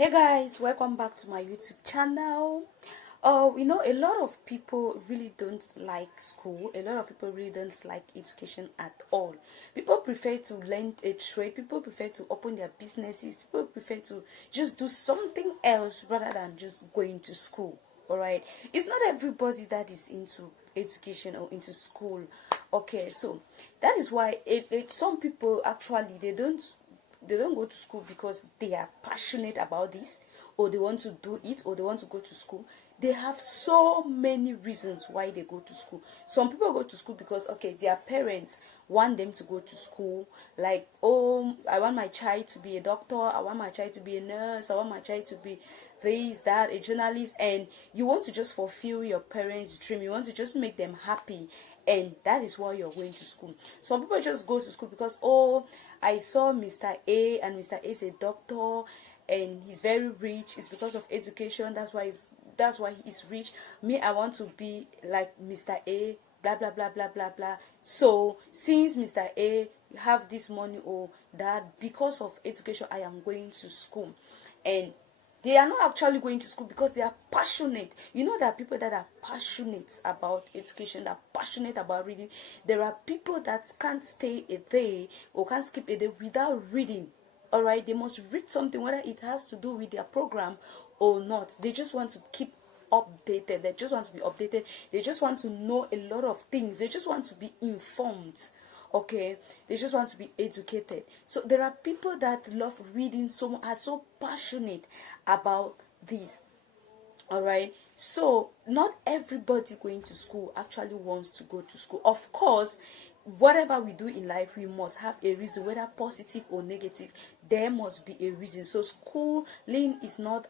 Hey guys, welcome back to my YouTube channel. A lot of people really don't like school. A lot of people really don't like education at all. People prefer to learn a trade. People prefer to open their businesses. People prefer to just do something else rather than just going to school. All right. It's not everybody that is into education or into school. Okay, so that is why some people actually they don't go to school because they are passionate about this, or they want to do it, or they want to go to school. They have so many reasons why they go to school. Some people go to school because, okay, their parents want them to go to school. Like, oh, I want my child to be a doctor, I want my child to be a nurse, I want my child to be this, that, a journalist. And you want to just fulfill your parents' dream, you want to just make them happy, and that is why you're going to school. Some people just go to school because, oh, I saw Mr. A, and Mr. A is a doctor and he's very rich. It's because of education. That's why he's rich. Me, I want to be like Mr. A, blah blah blah blah blah blah. So since Mr. A have this money or that, because of education, I am going to school. And they are not actually going to school because they are passionate. You know, there are people that are passionate about education, that are passionate about reading. There are people that can't stay a day or can't skip a day without reading. All right, they must read something, whether it has to do with their program or not. They just want to keep updated. They just want to be updated. They just want to know a lot of things. They just want to be informed. Okay, they just want to be educated. So there are people that love reading so much, are so passionate about this. All right, so not everybody going to school actually wants to go to school. Of course, whatever we do in life, we must have a reason, whether positive or negative. There must be a reason. So schooling is not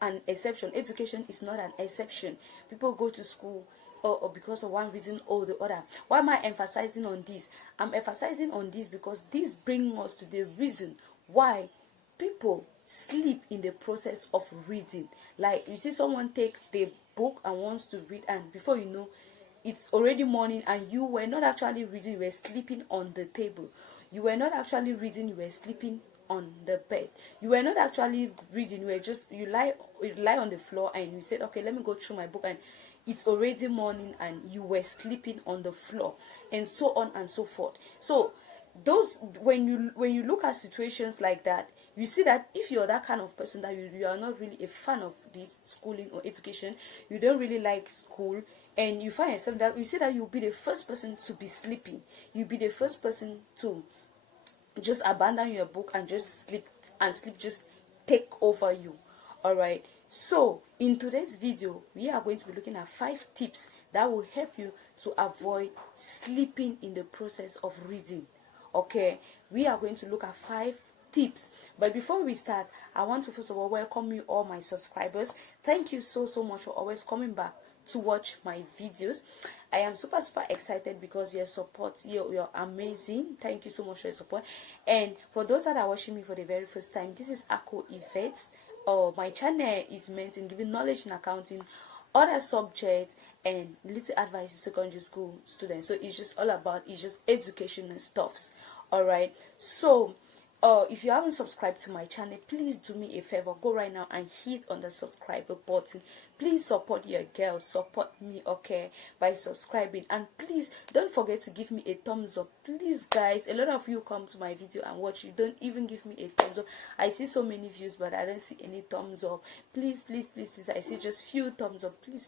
an exception. Education is not an exception. People go to school or because of one reason or the other. Why am I emphasizing on this? I'm emphasizing on this because this brings us to the reason why people sleep in the process of reading. Like, you see someone takes the book and wants to read, and before you know, it's already morning and you were not actually reading, you were sleeping on the table. You were not actually reading, you were sleeping on the bed. You were not actually reading, you lie on the floor and you said, okay, let me go through my book, and it's already morning and you were sleeping on the floor, and so on and so forth. So those, when you look at situations like that, you see that if you're that kind of person, that you are not really a fan of this schooling or education, you don't really like school, and you find yourself that you see that you'll be the first person to be sleeping, you'll be the first person to just abandon your book and just sleep, and sleep just take over you. All right, so in today's video, we are going to be looking at 5 tips that will help you to avoid sleeping in the process of reading. Okay, we are going to look at 5 tips. But before we start, I want to first of all welcome you, all my subscribers. Thank you so much for always coming back to watch my videos. I am super excited because your support, you're amazing. Thank you so much for your support. And for those that are watching me for the very first time, this is Ako Yvette. My channel is meant in giving knowledge in accounting, other subjects, and little advice to secondary school students. So it's just all about, it's just educational stuffs. All right, so if you haven't subscribed to my channel, please do me a favor, go right now and hit on the subscribe button. Please support your girl, support me, okay, by subscribing. And please don't forget to give me a thumbs up. Please guys, a lot of you come to my video and watch, you don't even give me a thumbs up. I see so many views but I don't see any thumbs up. Please, I see just few thumbs up. Please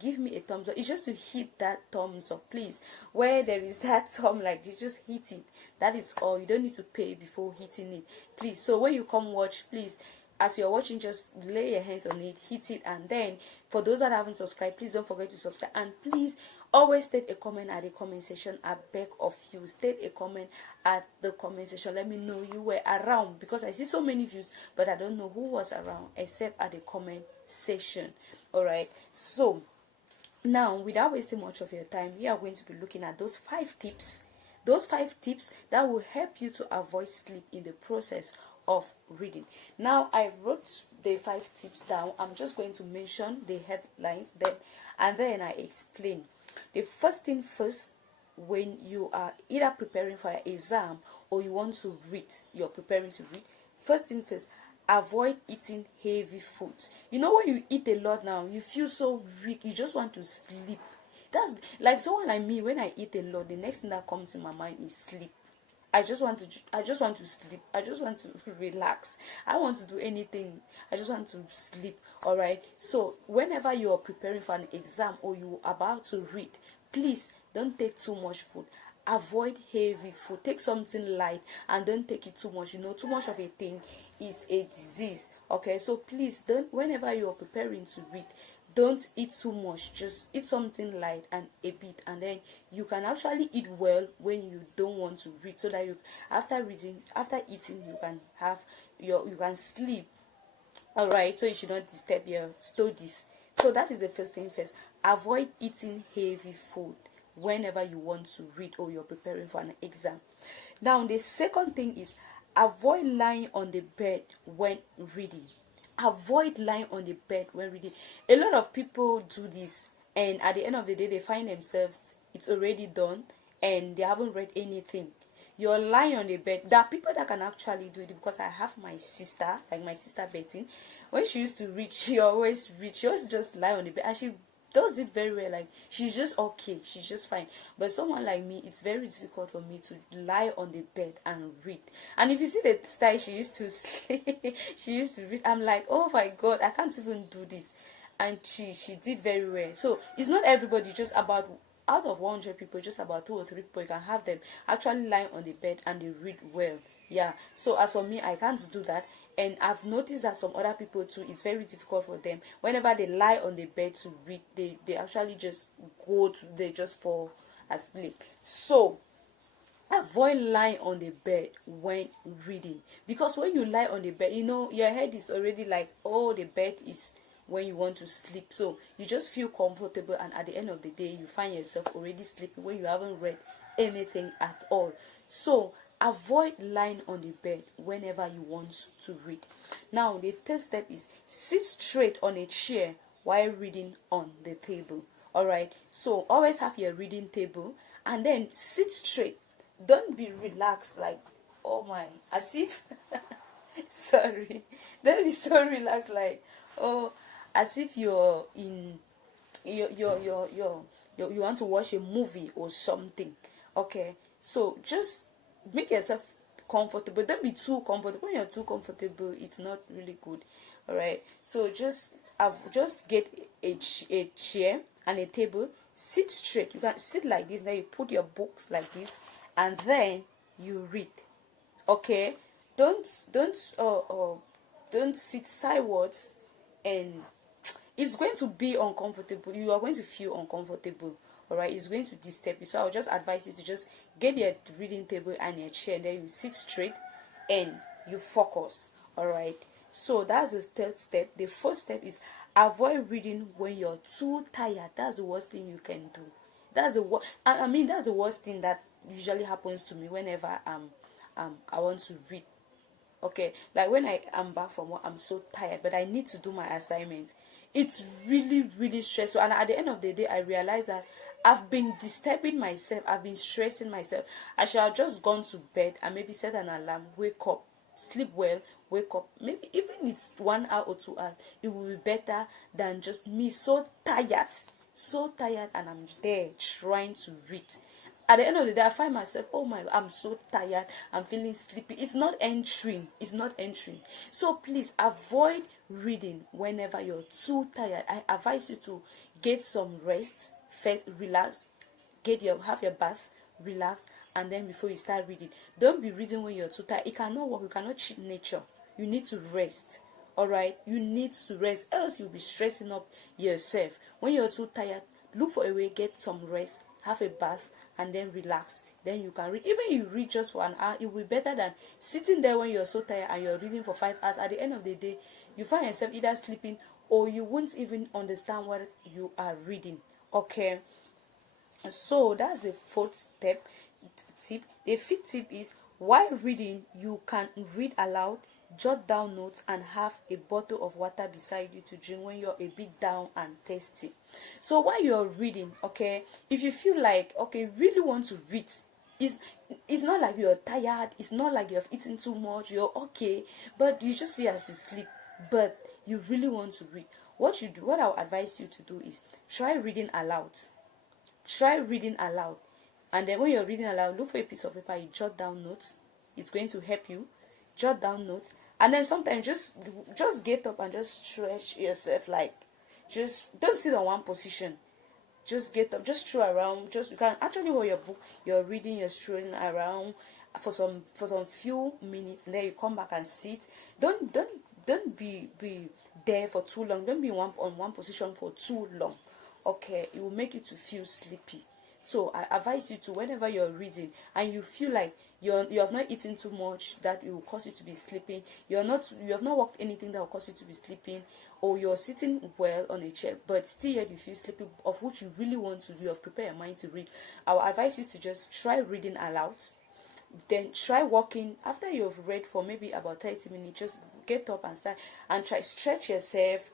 give me a thumbs up. It's just to hit that thumbs up, please. Where there is that thumb like this, just hit it. That is all. You don't need to pay before hitting it, please. So when you come watch, please, as you're watching, just lay your hands on it, hit it. And then for those that haven't subscribed, please don't forget to subscribe. And please always state a comment at the comment section. I beg of you, state a comment at the comment section. Let me know you were around, because I see so many views but I don't know who was around except at the comment section. All right, so now, without wasting much of your time, we are going to be looking at those 5 tips. Those 5 tips that will help you to avoid sleep in the process of reading. Now, I wrote the 5 tips down. I'm just going to mention the headlines then, and then I explain. The first thing first, when you are either preparing for an exam or you want to read, you're preparing to read, first thing first, avoid eating heavy food. You know, when you eat a lot now, you feel so weak, you just want to sleep. That's like someone like me. When I eat a lot, the next thing that comes in my mind is sleep. I just want to sleep. I just want to relax. I don't want to do anything. I just want to sleep. All right. So whenever you are preparing for an exam or you are about to read, please don't take too much food. Avoid heavy food. Take something light and don't take it too much. You know, too much of a thing is a disease. Okay, so please don't, whenever you are preparing to read, don't eat too much. Just eat something light and a bit, and then you can actually eat well when you don't want to read, so that you, after reading, after eating, you can have you can sleep. All right, so you should not disturb your studies. So that is the first thing first. Avoid eating heavy food whenever you want to read or you're preparing for an exam. Now the second thing is, avoid lying on the bed when reading. Avoid lying on the bed when reading. A lot of people do this, and at the end of the day they find themselves, it's already done and they haven't read anything. You're lying on the bed. There are people that can actually do it, because I have my sister, like my sister Betty. When she used to read, she always read. She always just lie on the bed and she does it very well. Like, she's just okay, she's just fine. But someone like me, it's very difficult for me to lie on the bed and read. And if you see the style she used to sleep, she used to read, I'm like, oh my god, I can't even do this. And she did very well. So it's not everybody, just about, out of 100 people, just about 2 or 3 people, you can have them actually lying on the bed and they read well. Yeah, so as for me, I can't do that. And I've noticed that some other people too, it's very difficult for them. Whenever they lie on the bed to read, they actually just they just fall asleep. So avoid lying on the bed when reading, because when you lie on the bed, you know, your head is already like, oh, the bed is when you want to sleep, so you just feel comfortable, and at the end of the day you find yourself already sleeping when you haven't read anything at all. So avoid lying on the bed whenever you want to read. Now the third step is, sit straight on a chair while reading on the table. All right, so always have your reading table and then sit straight. Don't be relaxed, like, oh my, as if sorry, don't be so relaxed, like, oh, as if you're in, you want to watch a movie or something. Okay, so just make yourself comfortable. Don't be too comfortable. When you're too comfortable, it's not really good. All right, so just get a chair and a table. Sit straight. You can sit like this. Then you put your books like this, and then you read. Okay, don't sit sideways, and it's going to be uncomfortable. You are going to feel uncomfortable. All right, it's going to disturb you. So I'll just advise you to just get your reading table and your chair, and then you sit straight and you focus. All right, so that's the third step. The fourth step is, avoid reading when you're too tired. That's the worst thing you can do. That's the worst. I mean, that's the worst thing that usually happens to me whenever I want to read. Okay, like when I am back from work, I'm so tired, but I need to do my assignments. It's really, really stressful, and at the end of the day, I realize that I've been disturbing myself, I've been stressing myself. I should have just gone to bed and maybe set an alarm, wake up, sleep well, wake up. Maybe even it's 1 hour or 2 hours, it will be better than just me so tired, and I'm there trying to read. At the end of the day, I find myself, oh my, I'm so tired, I'm feeling sleepy. It's not entering. So please avoid reading whenever you're too tired. I advise you to get some rest first, relax, have your bath, relax, and then before you start reading. Don't be reading when you're too tired. It cannot work. You cannot cheat nature. You need to rest. All right, you need to rest, else you'll be stressing up yourself. When you're too tired, look for a way, get some rest, have a bath, and then relax. Then you can read. Even if you read just for an hour, it will be better than sitting there when you're so tired and you're reading for 5 hours. At the end of the day, you find yourself either sleeping or you won't even understand what you are reading. Okay, so that's the fourth tip. The fifth tip is, while reading, you can read aloud, jot down notes, and have a bottle of water beside you to drink when you're a bit down and thirsty. So while you're reading, okay, if you feel like, okay, really want to read, it's it's not like you're tired, it's not like you've eaten too much, you're okay, but you just feel as to sleep, but you really want to read. What you do, what I'll advise you to do is try reading aloud. Try reading aloud. And then when you're reading aloud, look for a piece of paper, you jot down notes. It's going to help you. Jot down notes. And then sometimes just get up and just stretch yourself, like just don't sit on one position. Just get up, just stroll around. Just, you can actually hold your book, you're reading, you're strolling around for some few minutes, and then you come back and sit. Don't be there for too long. Don't be on one position for too long. Okay, it will make you to feel sleepy. So I advise you to, whenever you're reading and you feel like you have not eaten too much that it will cause you to be sleeping, you have not walked anything that will cause you to be sleeping, or you're sitting well on a chair but still yet you feel sleepy, of which you really want to do, you have prepared your mind to read, I will advise you to just try reading aloud. Then try walking. After you've read for maybe about 30 minutes, just get up and start and try stretch yourself,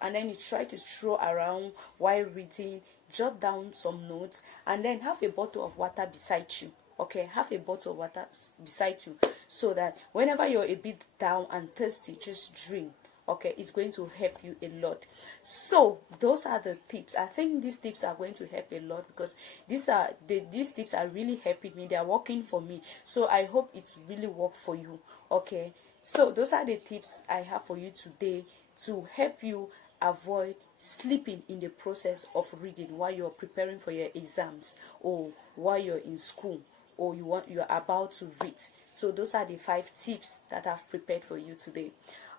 and then you try to stroll around while reading. Jot down some notes, and then have a bottle of water beside you. Okay, have a bottle of water beside you, so that whenever you're a bit down and thirsty, just drink. Okay, it's going to help you a lot. So those are the tips. I think these tips are going to help a lot, because these tips are really helping me, they are working for me, so I hope it's really work for you. Okay, so those are the tips I have for you today to help you avoid sleeping in the process of reading while you're preparing for your exams, or while you're in school, or you're about to read. So those are the 5 tips that I've prepared for you today.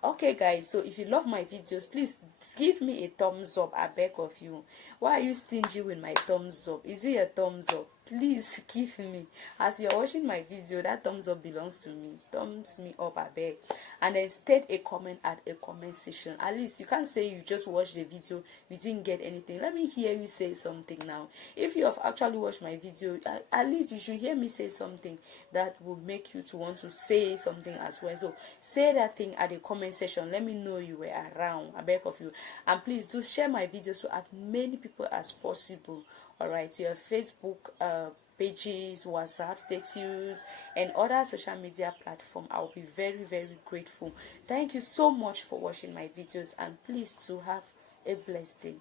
Okay guys, so if you love my videos, please give me a thumbs up, I beg of you. Why are you stingy with my thumbs up? Is it a thumbs up? Please give me. As you're watching my video, that thumbs up belongs to me. Thumbs me up, I beg. And then state a comment at a comment section. At least you can't say you just watched the video, you didn't get anything. Let me hear you say something now. If you have actually watched my video, at least you should hear me say something that will make you to want to say something as well. So say that thing at the comment section. Let me know you were around, I beg of you. And please do share my videos to as many people as possible. All right, your Facebook pages, WhatsApp status, and other social media platform. I'll be very, very grateful. Thank you so much for watching my videos, and please do have a blessed day.